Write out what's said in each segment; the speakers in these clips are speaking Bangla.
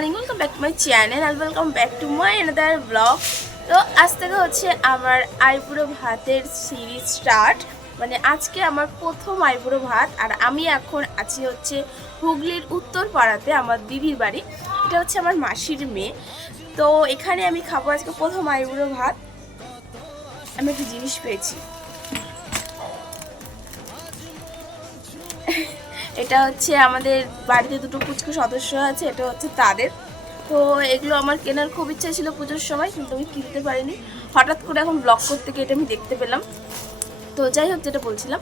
Morning, welcome back to my channel আর welcome back to my another blog. তো আজ থেকে হচ্ছে আমার আইবুড়ো ভাতের সিরিজ স্টার্ট। মানে আজকে আমার প্রথম আইবুড়ো ভাত। আর আমি এখন আছি হচ্ছে হুগলির উত্তর পাড়াতে, আমার দিদির বাড়ি। এটা হচ্ছে আমার মাসির মেয়ে। তো এখানে আমি খাবো আজকে প্রথম আইবুড়ো ভাত। আমি একটা জিনিস পেয়েছি, এটা হচ্ছে আমাদের বাড়িতে দুটো পুচকু সদস্য আছে, এটা হচ্ছে তাদের। তো এগুলো আমার কেনার খুব ইচ্ছা ছিল পুজোর সময়, কিন্তু আমি কিনতে পারিনি। হঠাৎ করে এখন ব্লগ করতে গিয়ে এটা আমি দেখতে পেলাম। তো যাই হোক, যেটা বলছিলাম,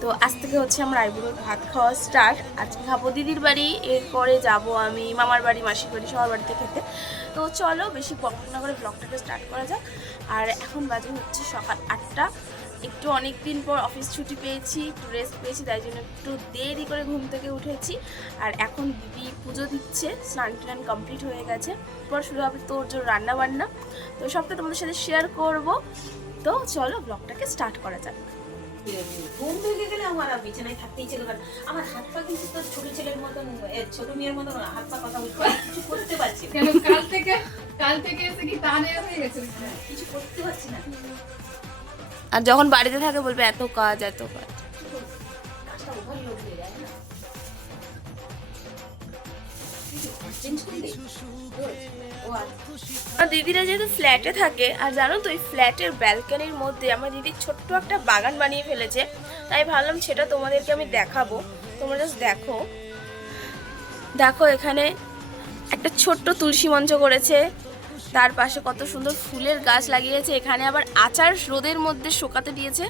তো আজ থেকে হচ্ছে আমার আইবুড়োর ভাত খাওয়া স্টার্ট। আজকে খাবো দিদির বাড়ি, এরপরে যাব আমি মামার বাড়ি, মাসির বাড়ি, সবার বাড়িতে খেতে। তো চলো বেশি বক না করে ব্লগটাকে স্টার্ট করা যাক। আর এখন বাজে হচ্ছে সকাল 8টা। একটু অনেক দিন পর অফিস ছুটি পেয়েছি, একটু রেস্ট পেয়েছি, তাই জন্য একটু দেরি করে ঘুম থেকে উঠেছি। আর এখন দিদি পুজো দিচ্ছে, স্নান টান কমপ্লিট হয়ে গেছে। এরপর শুরু হবে তোর জোর রান্না বান্না। তো সবটা তোমাদের সাথে শেয়ার করব। তো চলো ব্লগটাকে স্টার্ট করা যাক। ঘুম ভেঙে গেলে আমার আর বিছানায় থাকতে ইচ্ছে করে না। আমার হাত পা কিন্তু তোর ছোট ছেলের মতন, ছোট মেয়ের মতন হাত পা কথা বলতে কিছু করতে পারছি না। কেন কাল থেকে এসে কি টানে হয়ে গেছে? কিছু করতে পারছি না। আর যখন বাড়িতে থাকে বলবে এত কাজ এত কাজ। কাজটা ওভারলোড হয়ে যায় না। চেঞ্জ করলে আর দিদিরা যেহেতু ফ্ল্যাটে থাকে, আর জানো তো এই ফ্ল্যাটের ব্যালকনির মধ্যে আমার দিদি ছোট্ট একটা বাগান বানিয়ে ফেলেছে। তাই ভাবলাম সেটা তোমাদেরকে আমি দেখাবো। তোমরা জাস্ট দেখো, দেখো এখানে একটা ছোট্ট তুলসী মঞ্চ করেছে, তার পাশে কত সুন্দর ফুলের গাছ লাগিয়েছে। এখানে আবার আচার রোদের মধ্যে শুকাতে দিয়েছে।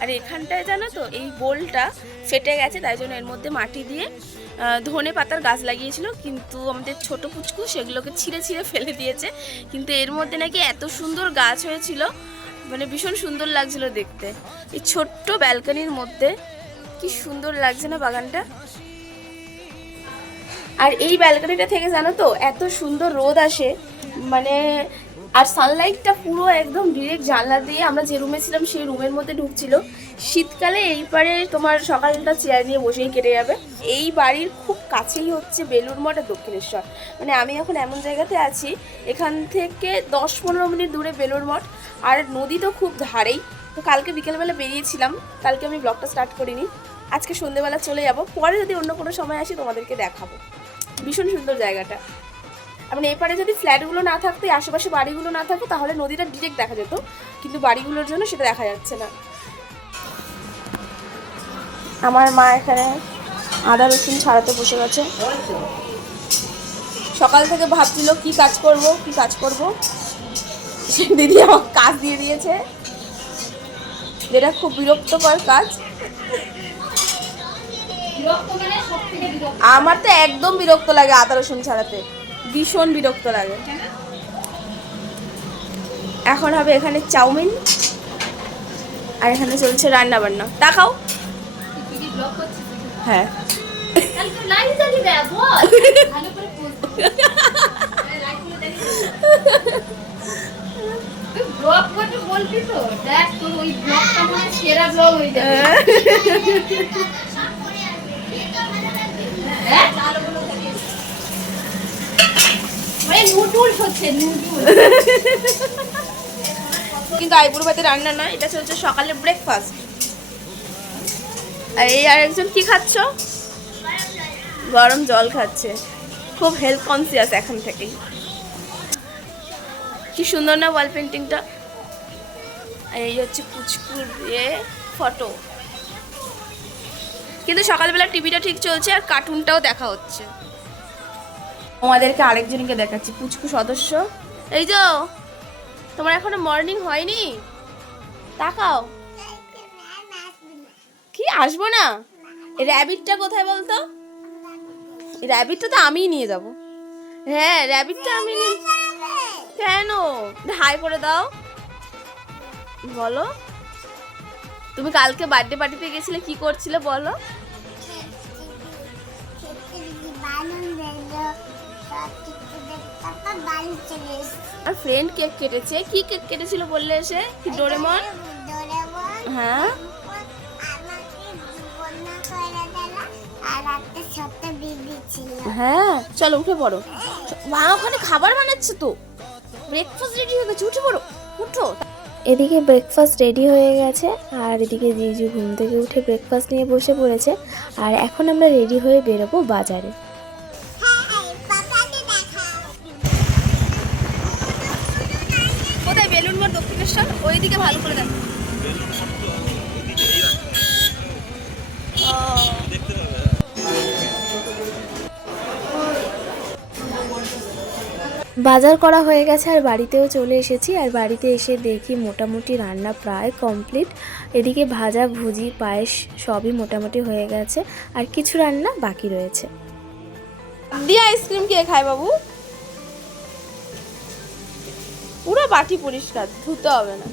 আর এখানটায় জানো তো এই বোলটা ফেটে গেছে, তাই জন্য এর মধ্যে মাটি দিয়ে ধনে পাতার গাছ লাগিয়েছিল, কিন্তু আমাদের ছোট পুচকু সেগুলোকে ছিঁড়ে ছিঁড়ে ফেলে দিয়েছে। কিন্তু এর মধ্যে নাকি এত সুন্দর গাছ হয়েছিল, মানে ভীষণ সুন্দর লাগছিল দেখতে। এই ছোট্ট ব্যালকনির মধ্যে কি সুন্দর লাগছে না বাগানটা। আর এই ব্যালকনিটা থেকে জানো তো এত সুন্দর রোদ আসে, মানে আর সানলাইটটা পুরো একদম ডিরেক্ট জানলা দিয়ে, আমরা যে রুমে ছিলাম সেই রুমের মধ্যে ঢুকছিল। শীতকালে এই পারে তোমার সকালটা চেয়ার নিয়ে বসেই কেটে যাবে। এই বাড়ির খুব কাছেই হচ্ছে বেলুড় মঠ আর দক্ষিণেশ্বর। মানে আমি এখন এমন জায়গাতে আছি, এখান থেকে 10-15 মিনিট দূরে বেলুড় মঠ, আর নদী তো খুব ধারেই। তো কালকে বিকেলবেলা বেরিয়েছিলাম, কালকে আমি ব্লগটা স্টার্ট করিনি, আজকে সন্ধ্যেবেলা চলে যাব। পরে যদি অন্য কোনো সময় আসি তোমাদেরকে দেখাবো। ভীষণ সুন্দর জায়গাটা। মানে এপারে যদি ফ্ল্যাটগুলো না থাকতো, আশেপাশে বাড়িগুলো না থাকতো, তাহলে নদীটা ডিরেক্ট দেখা যেত, কিন্তু বাড়িগুলোর জন্য সেটা দেখা যাচ্ছে না। আমার মা এখানে আদা রসুন ছাড়াতে বসে গেছে। সকাল থেকে ভাবছিল কি কাজ করব কি কাজ করব, দিদি আমার কাজ দিয়ে দিয়েছে, যেটা খুব বিরক্তকর কাজ। আমার তো একদম বিরক্ত লাগে আদা রসুন ছাড়াতে, ভীষণ বিরক্ত লাগে। এখন হবে এখানে চাউমিন, আর এখানে চলছে রান্না বান্না। দেখাও। হ্যাঁ, বলবি তো, দেখ তোর ওই ব্লগটা মানে সেরা ব্লগ হয়ে যাবে। কিন্তু আইবুড়ো ভাতের রান্না না, এটা চলছে সকালে ব্রেকফাস্ট। আর এই আরেকজন কি খাচ্ছ? গরম জল খাচ্ছে, খুব হেলথ কনসিয়াস এখন থেকেই। কি সুন্দর না ওয়াল পেন্টিংটা। এই হচ্ছে পুচকুর ফটো। কিন্তু সকালবেলা টিভিটা ঠিক চলছে আর কার্টুনটাও দেখা হচ্ছে। আমাদেরকে আরেকজনকে দেখাচ্ছি, পুচকু সদস্য। এই যে তোমার এখনো মর্নিং হয়নি, তাকাও। কি আসবো না? র্যাবিটটা কোথায় বলতো? র্যাবিটটা তো আমিই নিয়ে যাব। হ্যাঁ, র্যাবিটটা আমি কেন? হাই করে দাও, বলো। তুমি কালকে বার্থডে পার্টিতে গেছিলে, কি করছিলে বলো? আর ফ্রেন্ড কেক কেটেছে। কি কেক কেটেছিল বললে এসে? কি ডোরেমন? হ্যাঁ, আর একটা ছোট বেবি হ্যাঁ চলো উঠে পড়ো। মা ওখানে খাবার বানাচ্ছে তো, ব্রেকফাস্ট রেডি হয়ে গেছে, উঠে পড়ো, উঠো। এদিকে ব্রেকফাস্ট রেডি হয়ে গেছে আর এদিকে জিজু ঘুম থেকে উঠে ব্রেকফাস্ট নিয়ে বসে পড়েছে। আর এখন আমরা রেডি হয়ে বেরোবো বাজারে। কোথায় বেলুন মোড় দক্ষিণেশ্বর, ওইদিকে ভালো করে দেখো। বাজার করা হয়ে গেছে আর বাড়িতেও চলে এসেছি। আর বাড়িতে এসে দেখি মোটামুটি রান্না প্রায় কমপ্লিট। এদিকে ভাজা ভুজি পায়েস সবই মোটামুটি হয়ে গেছে আর কিছু রান্না বাকি রয়েছে। দিয়ে আইসক্রিম কে খায় বাবু? পুরো বাটি পরিষ্কার, ধুতে হবে না।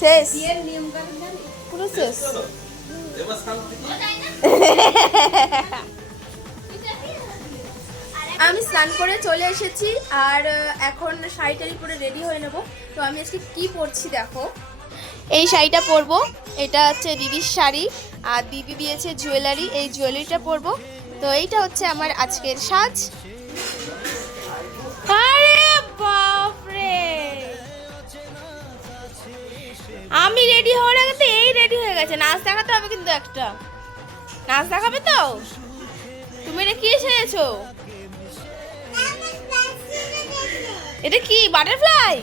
শেষ পুরো শেষ। আমি স্নান করে চলে এসেছি আর এখন শাড়িটারি পরে রেডি হয়ে নেব। তো আমি আজকে কি পরছি দেখো, এই শাড়িটা পরবো, এটা হচ্ছে দিদির শাড়ি আর দিদি দিয়েছে জুয়েলারি, এই জুয়েলারিটা পরবো। তো এইটা হচ্ছে আমার আজকের সাজ। আরে বাপরে, আমি রেডি হওয়ার আগে তো এই রেডি হয়ে গেছে। নাচ দেখাতে হবে কিন্তু, একটা নাচ দেখাবে তো। তুমি এটা কি সেজেছো? এটা কি বাটারফ্লাই?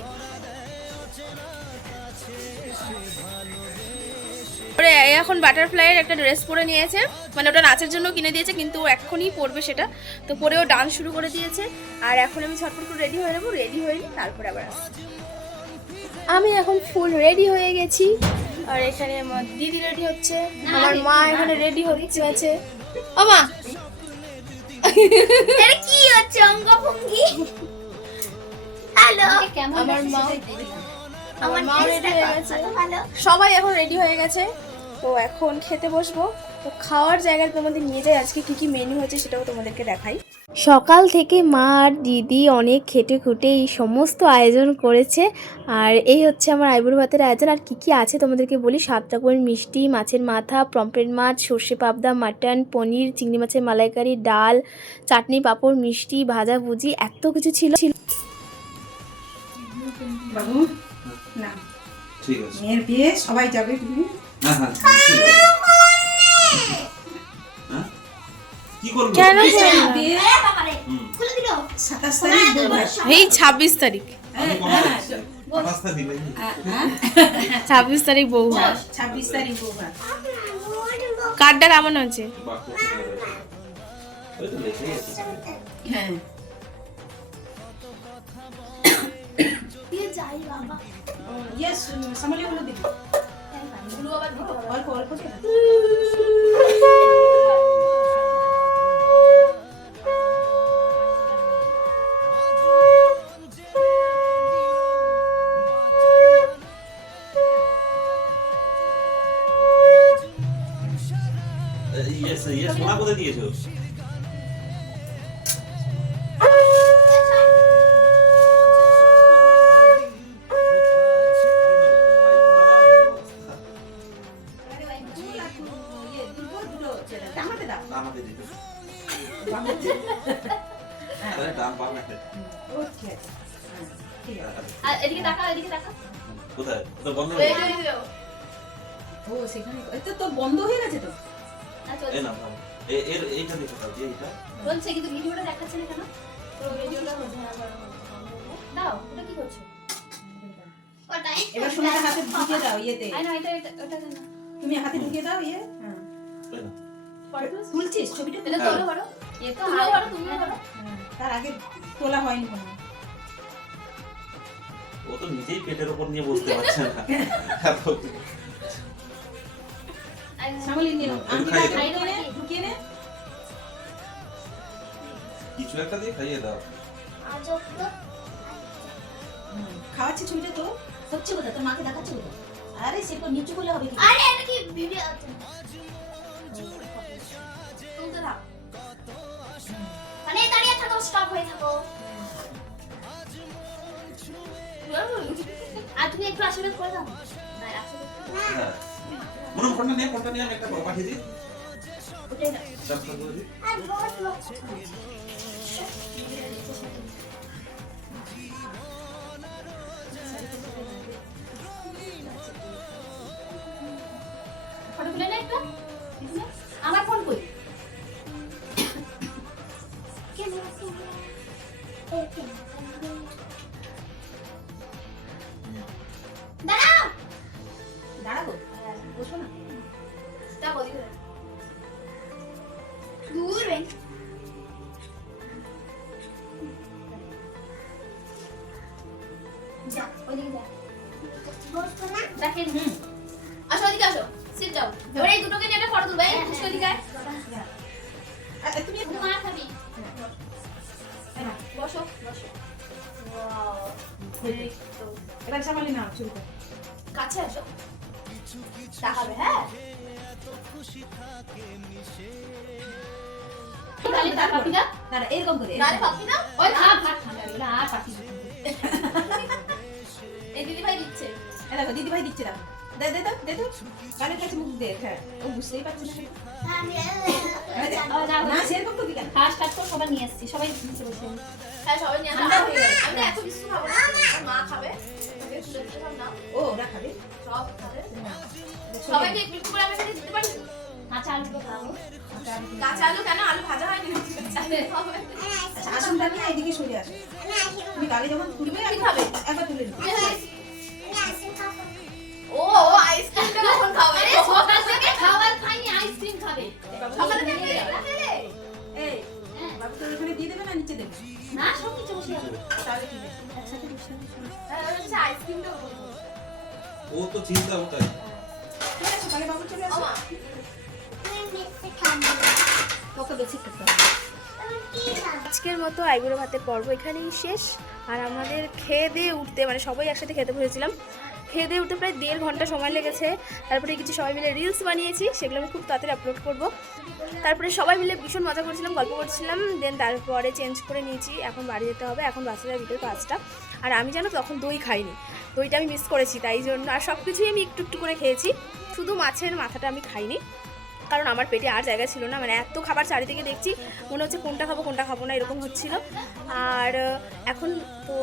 ওরে এখন বাটারফ্লাইয়ের একটা ড্রেস পরে নিয়েছে, মানে ওটা নাচের জন্য কিনে দিয়েছে কিন্তু ও এখনই পরবে সেটা। তো পরেও ডান্স শুরু করে দিয়েছে আর এখন আমি ছটফট করে রেডি হয়ে নেবো। রেডি হয়ে নিই তারপরে আবার আসছি। আমি এখন ফুল রেডি হয়ে গেছি আর এখানে আমার দিদি রেডি হচ্ছে, আমার মা এখানে রেডি হচ্ছে আছে। ও মা এটা কি হচ্ছে অঙ্গভঙ্গি? হ্যালো আমার মা রেডি হয়ে গেছে, ভালো। সবাই এখন রেডি হয়ে গেছে। তো এখন খেতে বসবো। তো খাওয়ার জায়গায় তোমাদের নিয়ে যাই, আজকে কি কি মেনু হয়েছে সেটাও তোমাদেরকে দেখাই। সকাল থেকে মা আর দিদি অনেক খেটে খুঁটে এই সমস্ত আয়োজন করেছে। আর এই হচ্ছে আমার আইবুড়ো ভাতের আয়োজন। আর কি কি আছে তোমাদেরকে বলি, 7 রকমের মিষ্টি, মাছের মাথা, পমফ্রেট মাছ, সর্ষে পাবদা, মাটন, পনির, চিংড়ি মাছের মালাইকারি, ডাল, চাটনি, পাঁপড়, মিষ্টি, ভাজা ভুজি, এত কিছু ছিল। বাবু না, ঠিক আছে। মেয়ের বিয়ে সবাই যাবে, তুমি হ্যাঁ হ্যাঁ হ্যাঁ কি করব? কেন বিয়ে খুলে দিল 27 তারিখ বুধবার। এই 26 তারিখ, আমি কোন পাঁচটা দিলে 26 তারিখ বউ হয়। 26 তারিখ বুধবার। কার্ডটা কেমন হচ্ছে? ওই তো লেখেই আছে। হ্যাঁ দিয়ে যাই বাবা। ইয়েস সামলে গুলো দিবি, অল্প অল্প দে। ইয়েস ইয়েস সোনা কোথায় দিয়েছো? আমাকে দাও, আমাকে দিতে আরে দাম পাব না। ওকে ঠিক আছে। আর এদিকে তাকাও, এদিকে তাকাও। কোথায়? তো বন্ধ এই হয়ে যে ও সেখানে এটা তো বন্ধ হয়ে গেছে তো। না এই চলছে। না ভালো। এর এইটা দেখো দাও, যে এইটা চলছে কিন্তু ভিডিওটা দেখাচ্ছে না কেন? তো ভিডিওটা দাও, ওটা কি করছো? ওটাই। এবার সোনাটা হাতে ঢুকিয়ে দাও ইয়েতে, আই না এটা ওটা কেন? তুমি হাতে ঢুকিয়ে দাও ইয়ে। হ্যাঁ এই না তুলছিস ছবিটা? এটা তোলো করো। এ তো তুমিও করো, তুমিও করো। হ্যাঁ, তার আগে তোলা হয়নি কোনো। ও তো নিজেই পেটের উপর নিয়ে বসতে পারছে না। সামলি নিয়ে নাও, আমি খাইয়ে খাই দাও। নে, ঢুকিয়ে নে। কিছু একটা দিয়ে খাইয়ে দাও। খাওয়াচ্ছি ছবিটা তো হচ্ছে কোথায়, তোর মাকে দেখাচ্ছে কোথায়? আরে সে তো নিচু করলে হবে কি? আরে এটা কি ভিডিও আছে? তুলতে দাও। মানে দাঁড়িয়ে থাকো, স্টপ হয়ে থাকো। আর তুমি একটু আশীর্বাদ করে দাও। না আশীর্বাদ। হ্যাঁ মনে কোনটা নিয়ে আমি একটা পাঠিয়ে দিই। ওটাই দাও। চাপটা করে দিই। ফটো তুলে নে একটা। আমার ফোন কই? দাঁড়াও। দাঁড়াবো বসো না। দাও ওদিকে দাও। দূর রে। যা, ওদিকে যা। দেখেন, আসো ওদিকে আসো, সিট দাও। এবার এই দুটোকে নিয়ে একটা ফটো তুলবে। এই পুচকু ওদিকে আয়। তুমি তুই মার খাবি। বসো বসো। এবার সামালি নাও শুরু করো। কাছে আসো, তাকাবে। হ্যাঁ তাহলে তার পাপি দা। দাঁড়া এরকম করে নারে পাপি না, ওই খা ভাত খাবে এগুলো আর পাপি। এই দিদি ভাই দিচ্ছে। এই দেখো দিদি ভাই দিচ্ছে দেখো। দে দে দাও দে দাও কানের কাছে মুখ দে। হ্যাঁ ও বুঝতেই পারছে না সেটা। না সেরকম তো কেন খাস কাট করে সবাই নিয়ে আসছি, সবাই নিচে বসে। হ্যাঁ সবাই নিয়ে আসো। ঠান্ডা হয়ে গেছে। আমি এত কিছু খাবো না, আর মা খাবে। ওকে তুলে দিতে পারো না, ও ওরা খাবে সব খাবে। সবাইকে একটু একটু করে আমি এখানে দিতে পারি। কাঁচা আলুগুলো খাবো। কাঁচা আলু কেন? আলু ভাজা হয়নি নাকি? আচ্ছা আসনটা নিয়ে এদিকে সরে আসো। তুমি গালে যখন তুলবে কি খাবে? একবার তুলে নিও। ও আইসক্রিমটা কখন খাবে? সকাল থেকে খাবার খাইনি, আইসক্রিম খাবে। সকালে থেকে এটা খেলে? এই হ্যাঁ। বাবু তোর ওখানে দিয়ে দেবে না নিচে দেবে? না, সব নিচে বসে যাবে। তাহলে ঠিক আছে। একসাথে বসে বসে। আইসক্রিমটা কখন খাবে? ও তো চিন্তা ওটাই। ঠিক আছে তাহলে বাবু চলে আসো। ওমা, তোকে বেশি খেতে হবে। আজকের মতো আইবুড়ো ভাতের পর্ব এখানেই শেষ। আর আমাদের খেয়ে দিয়ে উঠতে, মানে সবাই একসাথে খেতে বসেছিলাম, খেয়ে দিয়ে উঠতে প্রায় 1.5 ঘন্টা সময় লেগেছে। তারপরে কিছু সবাই মিলে রিলস বানিয়েছি, সেগুলো আমি খুব তাড়াতাড়ি আপলোড করব। তারপরে সবাই মিলে ভীষণ মজা করছিলাম, গল্প করছিলাম। দেন তারপরে চেঞ্জ করে নিয়েছি, এখন বাড়ি যেতে হবে। এখন বাসে যায় বিকেল 5টা। আর আমি জানো তখন দই খাইনি, দইটা আমি মিস করেছি, তাই জন্য। আর সব কিছুই আমি একটু একটু করে খেয়েছি, শুধু মাছের মাথাটা আমি খাইনি, কারণ আমার পেটে আর জায়গা ছিল না। মানে এত খাবার চারিদিকে দেখছি, মনে হচ্ছে কোনটা খাবো না এরকম হচ্ছিল। আর এখন তো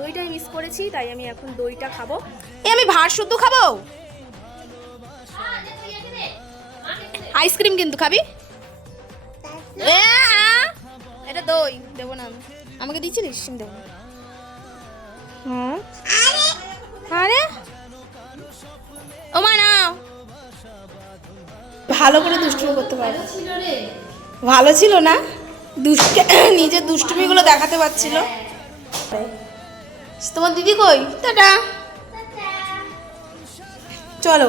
দইটাই মিস করেছি, তাই আমি এখন দইটা খাবো। আমি ভাত শুদ্ধ খাবো, আইসক্রিম কিন্তু খাবি? এটা দই দেবো না, আমাকে দিচ্ছি আইসক্রিম দেবো না। হ্যাঁ আরে ও মা নাও, ভালো করে দুষ্টুমি করতে পারে। ভালো ছিল না, নিজের দুষ্টুমিগুলো দেখাতে পারছিল। তোমার দিদি কই? টাটা, চলো।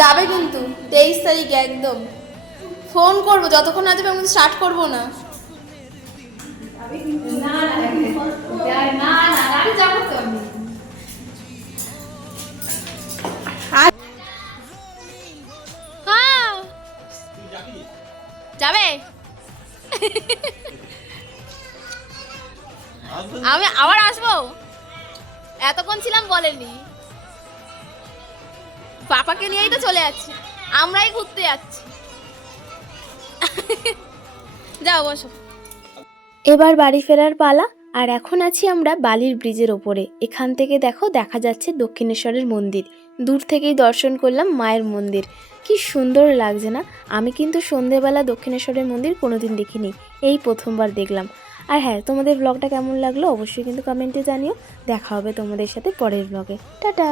যাবে কিন্তু 23 তারিখে একদম। ফোন করবো, যতক্ষণ না যাবে আমি স্টার্ট করবো না। আমি যাবো তো। তুই যাবি? যাবে? আসবে? আমি আবার আসবো, এতক্ষণ ছিলাম বলেনি। পাপাকে নিয়েই তো চলে যাচ্ছি, আমরাই ঘুরতে যাচ্ছি। যাও বসো। এবার বাড়ি ফেরার পালা। আর এখন আছি আমরা বালির ব্রিজের ওপরে। এখান থেকে দেখো দেখা যাচ্ছে দক্ষিণেশ্বরের মন্দির। দূর থেকেই দর্শন করলাম মায়ের মন্দির, কি সুন্দর লাগছে না? আমি কিন্তু সন্ধেবেলা দক্ষিণেশ্বরের মন্দির কোনোদিন দেখিনি, এই প্রথমবার দেখলাম। আর হ্যাঁ, তোমাদের ব্লগটা কেমন লাগলো অবশ্যই কিন্তু কমেন্টে জানিও। দেখা হবে তোমাদের সাথে পরের ব্লগে। টাটা।